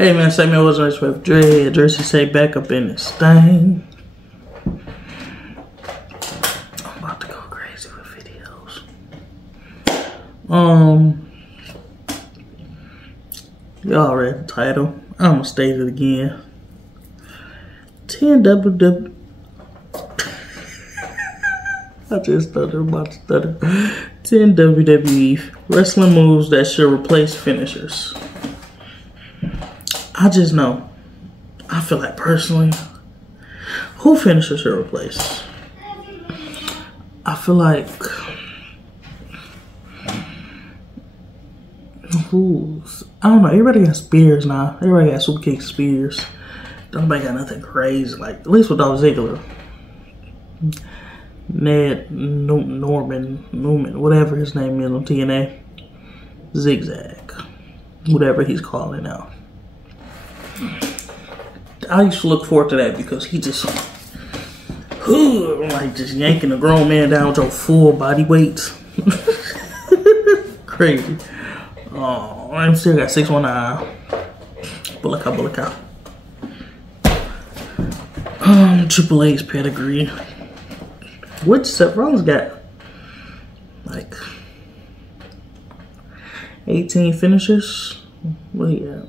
Hey man, say me what's nice with Dre. Jersey say back up in this thing. I'm about to go crazy with videos. Y'all read the title. I'm gonna state it again. 10 WWE. I just stuttered about to stutter. 10 WWE wrestling moves that should replace finishers. I just know. I feel like personally, who finishers should replace? I feel like who's I don't know. Everybody got spears now. Everybody got super kick spears. Nobody got nothing crazy. Like at least with Dolph Ziggler, Newman, whatever his name is on TNA, Zigzag, whatever he's calling now. I used to look forward to that because he just like just yanking a grown man down with your full body weight. Crazy. Oh, I'm still got 619. Bullock. Triple A's pedigree. What Seth Rollins got? Like 18 finishers. What he got?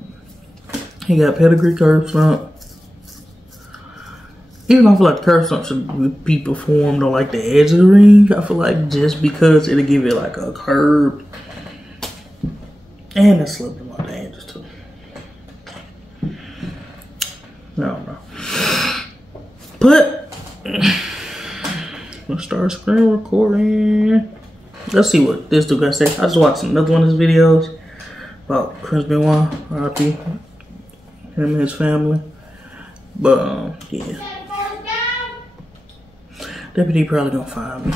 He got pedigree, curb stomp. Even though I feel like the curb stomp should be performed on like the edge of the ring, I feel like just because it'll give it like a curb. And it's slipping my dangerous too. I don't know. But let's start screen recording. Let's see what this dude got to say. I just watched another one of his videos about Chris Benoit, R.I.P. him and his family. But yeah. Deputy probably gonna find me.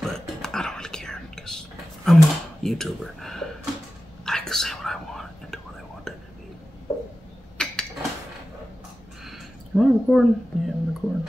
But I don't really care because I'm a YouTuber. I can say what I want and do what I want that to be. Am I recording? Yeah, I'm recording.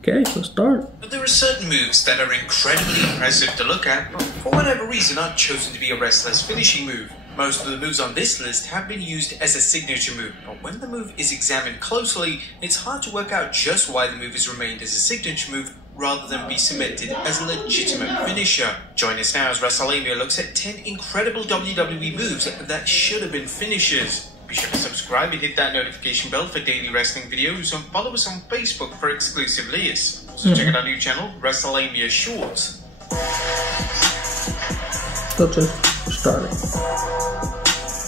Okay, let's start. But there are certain moves that are incredibly impressive to look at, but for whatever reason aren't chosen to be a wrestler's finishing move. Most of the moves on this list have been used as a signature move, but when the move is examined closely, it's hard to work out just why the move has remained as a signature move rather than be cemented as a legitimate finisher. Join us now as WrestleMania looks at 10 incredible WWE moves that should have been finishers. Be sure to subscribe and hit that notification bell for daily wrestling videos and follow us on Facebook for exclusive lists. Also check out our new channel, WrestleMania Shorts. Let's just start.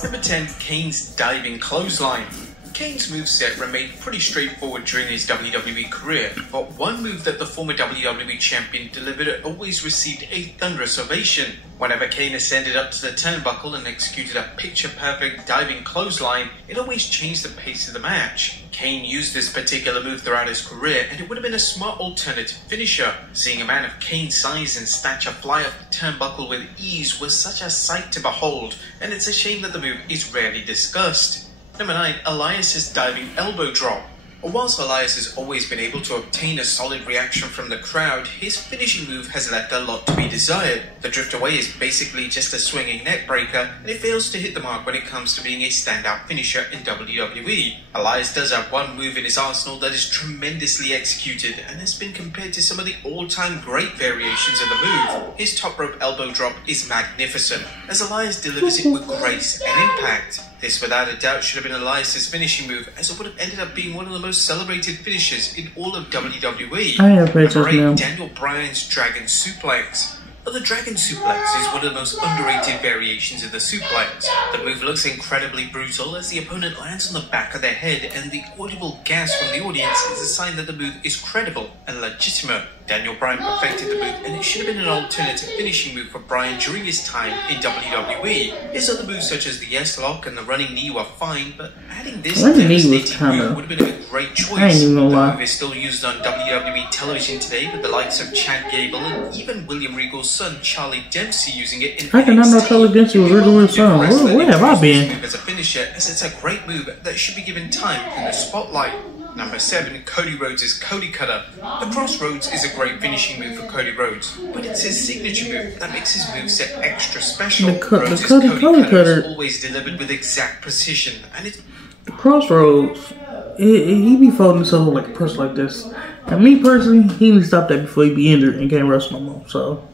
Number 10, Kane's diving clothesline. Kane's moveset remained pretty straightforward during his WWE career, but one move that the former WWE champion delivered always received a thunderous ovation. Whenever Kane ascended up to the turnbuckle and executed a picture-perfect diving clothesline, it always changed the pace of the match. Kane used this particular move throughout his career, and it would have been a smart alternative finisher. Seeing a man of Kane's size and stature fly up the turnbuckle with ease was such a sight to behold, and it's a shame that the move is rarely discussed. Number 9, Elias's diving elbow drop. Whilst Elias has always been able to obtain a solid reaction from the crowd, his finishing move has left a lot to be desired. The drift away is basically just a swinging neck breaker, and it fails to hit the mark when it comes to being a standout finisher in WWE. Elias does have one move in his arsenal that is tremendously executed and has been compared to some of the all-time great variations of the move. His top rope elbow drop is magnificent, as Elias delivers it with grace and impact. This without a doubt should have been Elias' finishing move, as it would have ended up being one of the most celebrated finishes in all of WWE. Number 8, Daniel Bryan's Dragon Suplex. But the Dragon Suplex is one of the most underrated variations of the suplex. The move looks incredibly brutal as the opponent lands on the back of their head, and the audible gasp from the audience is a sign that the move is credible and legitimate. Daniel Bryan perfected the move, and it should have been an alternative finishing move for Bryan during his time in WWE. His other moves such as the S-Lock and the running knee were fine, but adding this devastating move would have been a great choice. The move is still used on WWE television today, with the likes of Chad Gable and even William Regal's son Charlie Dempsey using it in I did not know Charlie Dempsey was Regal's son. Where have I been? As a finisher, as it's a great move that should be given time in the spotlight. Number 7, Cody Rhodes' Cody Cutter. The Crossroads is a great finishing move for Cody Rhodes, but it's his signature move that makes his moveset extra special. Rhodes' Cody Cutter is always delivered with exact precision, and it's Crossroads, he be folding himself like a person like this. And me personally, he need to stop that before he be injured and can't wrestle no more. So,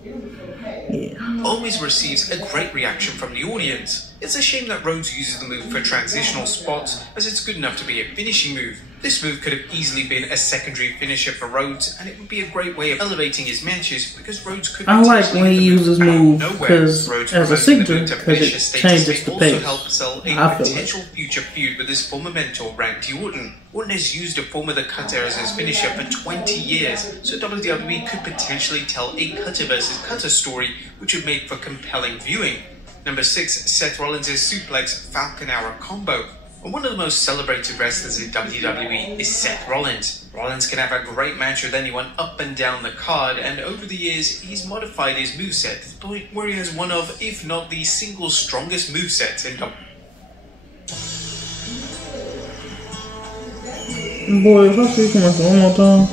yeah. Always receives a great reaction from the audience. It's a shame that Rhodes uses the move for transitional spots, as it's good enough to be a finishing move. This move could have easily been a secondary finisher for Rhodes, and it would be a great way of elevating his matches because Rhodes could. I like when he uses move because as a signature, because it changes the pace. Also help sell a potential future feud with his former mentor Randy Orton. Orton has used a form of the cutter as his finisher for 20 years, so WWE could potentially tell a cutter versus cutter story, which would make for compelling viewing. Number 6, Seth Rollins' suplex Falcon Arrow combo. And one of the most celebrated wrestlers in WWE is Seth Rollins. Rollins can have a great match with anyone up and down the card, and over the years he's modified his moveset to the point where he has one of, if not the single strongest movesets in Boy, if I see commercial one more time.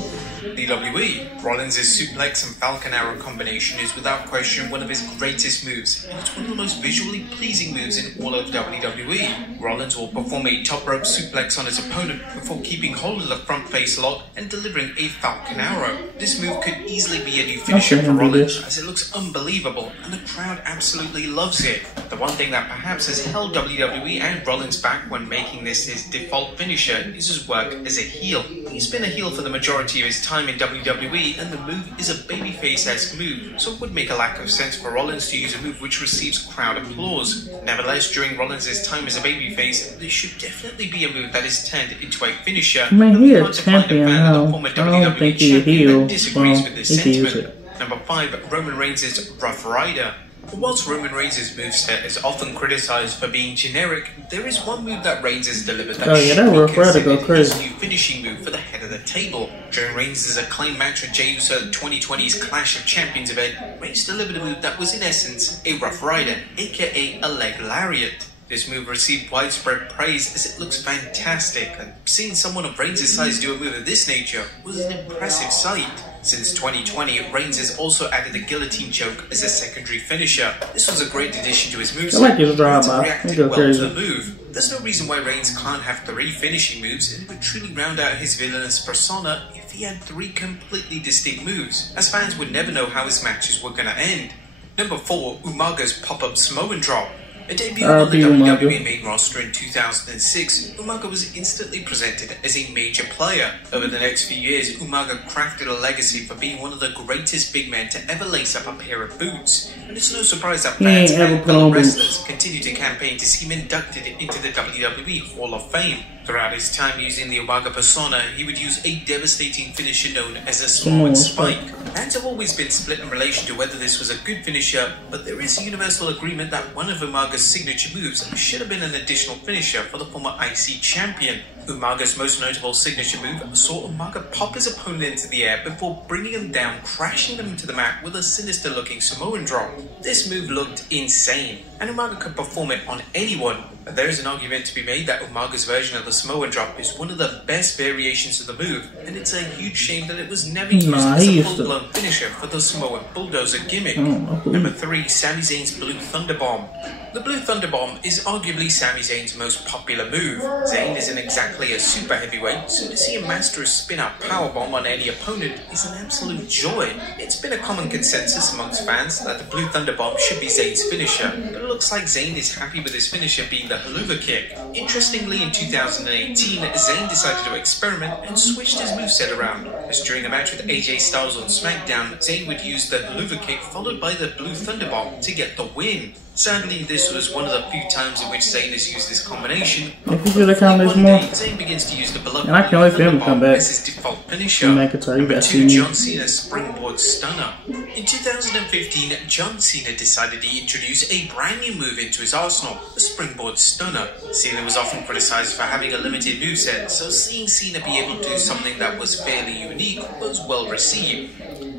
WWE. Rollins' suplex and Falcon Arrow combination is without question one of his greatest moves, and it's one of the most visually pleasing moves in all of WWE. Rollins will perform a top rope suplex on his opponent before keeping hold of the front face lock and delivering a Falcon Arrow. This move could easily be a new finisher for Rollins, as it looks unbelievable and the crowd absolutely loves it. The one thing that perhaps has held WWE and Rollins back when making this his default finisher is his work as a heel. He's been a heel for the majority of his time in WWE, and the move is a babyface-esque move, so it would make a lack of sense for Rollins to use a move which receives crowd applause. Nevertheless, during Rollins' time as a babyface, this should definitely be a move that is turned into a finisher. I mean, he's a champion now. I don't think he's a heel, so he can use it. Number 5, Roman Reigns' Rough Rider. Whilst Roman Reigns' moveset is often criticized for being generic, there is one move that Reigns has delivered that should be considered his new finishing move for the head of the table. During Reigns' acclaimed match with Jey Uso at 2020's Clash of Champions event, Reigns delivered a move that was in essence a Rough Rider, aka a leg lariat. This move received widespread praise as it looks fantastic, and seeing someone of Reigns' size do a move of this nature was an impressive sight. Since 2020, Reigns has also added the guillotine choke as a secondary finisher. This was a great addition to his moveset. I like his drama. Reacted well to the move. There's no reason why Reigns can't have 3 finishing moves, and it would truly round out his villainous persona if he had 3 completely distinct moves, as fans would never know how his matches were gonna end. Number 4, Umaga's pop-up Samoan drop. A debut on the WWE main roster in 2006, Umaga was instantly presented as a major player. Over the next few years, Umaga crafted a legacy for being one of the greatest big men to ever lace up a pair of boots. And it's no surprise that fans and fellow wrestlers continue to campaign to see him inducted into the WWE Hall of Fame. Throughout his time using the Umaga persona, he would use a devastating finisher known as a Samoan Spike. Fans have always been split in relation to whether this was a good finisher, but there is universal agreement that one of Umaga's signature moves should have been an additional finisher for the former IC champion. Umaga's most notable signature move saw Umaga pop his opponent into the air before bringing him down, crashing them into the mat with a sinister-looking Samoan drop. This move looked insane, and Umaga could perform it on anyone. But there is an argument to be made that Umaga's version of the Samoan drop is one of the best variations of the move, and it's a huge shame that it was never used as a full-blown finisher for the Samoan Bulldozer gimmick. Number 3, Sami Zayn's Blue Thunder Bomb. The Blue Thunder Bomb is arguably Sami Zayn's most popular move. Zayn isn't exactly a super heavyweight, so to see him master a spin-out powerbomb on any opponent is an absolute joy. It's been a common consensus amongst fans that the Blue Thunder Bomb should be Zayn's finisher, but it looks like Zayn is happy with his finisher being the Helluva Kick. Interestingly, in 2018, Zayn decided to experiment and switched his moveset around, as during a match with AJ Styles on SmackDown, Zayn would use the Helluva Kick followed by the Blue Thunder Bomb to get the win. Sadly, this was one of the few times in which Zayn has used this combination. If you should have come this more, Zayn begins to use the beloved and I can't wait for him to come back as his default finisher. Number 2, John Cena's Springboard Stunner. In 2015, John Cena decided to introduce a brand new move into his arsenal, the Springboard Stunner. Cena was often criticized for having a limited moveset, so seeing Cena be able to do something that was fairly unique was well received.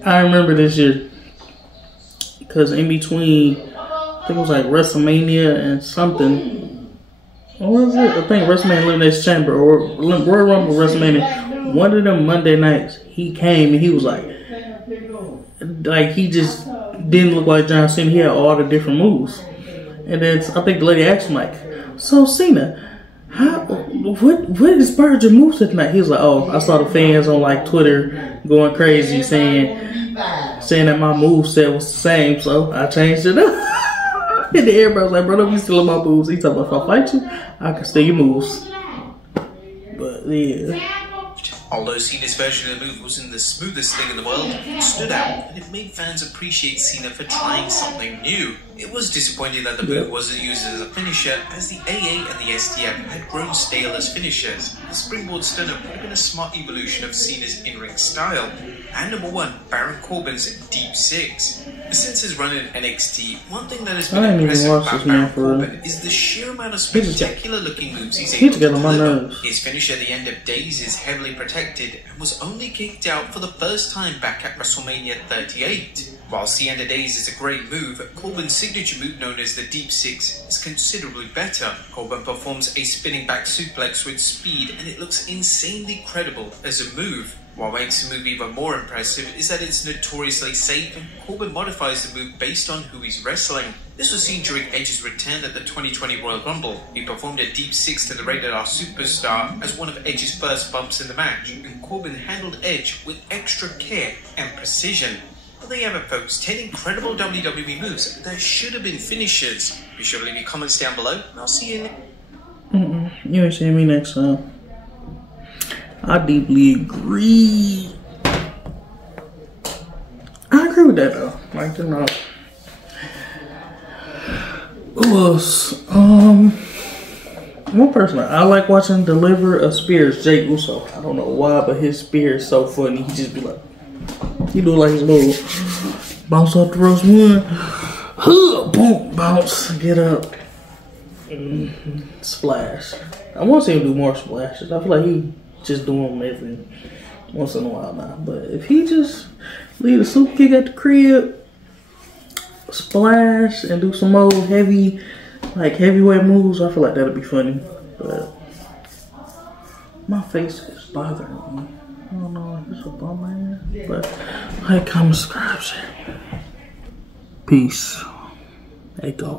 I remember this year, because in between, I think it was like WrestleMania and something. What was it? I think WrestleMania Elimination Chamber or Royal Rumble WrestleMania. One of them Monday nights, he came and he was like he just didn't look like John Cena. He had all the different moves. And then I think the lady asked him like, "So Cena, What inspired your moves tonight? He was like, oh, I saw the fans on like Twitter going crazy saying that my moveset was the same, so I changed it up. And then everybody was like, bro, don't be stealing my moves. He talking about, if I fight you, I can steal your moves. But yeah. Although Cena's version of the move wasn't the smoothest thing in the world, it stood out, and it made fans appreciate Cena for trying something new. It was disappointing that the move wasn't used as a finisher, as the AA and the STF had grown stale as finishers. The springboard stunner would have been a smart evolution of Cena's in-ring style. And number 1, Baron Corbin's Deep Six. Since his run in NXT, one thing that has been impressive about Baron Corbin is the sheer amount of spectacular looking moves he's able to deliver. His finish at the end of Days is heavily protected and was only kicked out for the first time back at WrestleMania 38. Whilst the end of Days is a great move, Corbin's signature move known as the Deep Six is considerably better. Corbin performs a spinning back suplex with speed and it looks insanely credible as a move. What makes the move even more impressive is that it's notoriously safe and Corbin modifies the move based on who he's wrestling. This was seen during Edge's return at the 2020 Royal Rumble. He performed a Deep Six to the Rated R Superstar as one of Edge's first bumps in the match, and Corbin handled Edge with extra care and precision. Well, there you have it, folks. 10 incredible WWE moves that should have been finishers. Be sure to leave your comments down below, and I'll see you in You ain't seeing me next time. I deeply agree. I agree with that though. Like, you know, one person I like watching deliver a spear is Jey Uso. I don't know why, but his spear is so funny. He just be like, he do like his little bounce off the ropes, boom, bounce, get up, splash. I want to see him do more splashes. I feel like he just do them every once in a while now. But if he just leave a super kick at the crib, splash, and do some more heavy, like heavyweight moves, I feel like that'd be funny. But my face is bothering me. I don't know if it's a bum man, but like, comment, subscribe, share. Peace. Hey, go.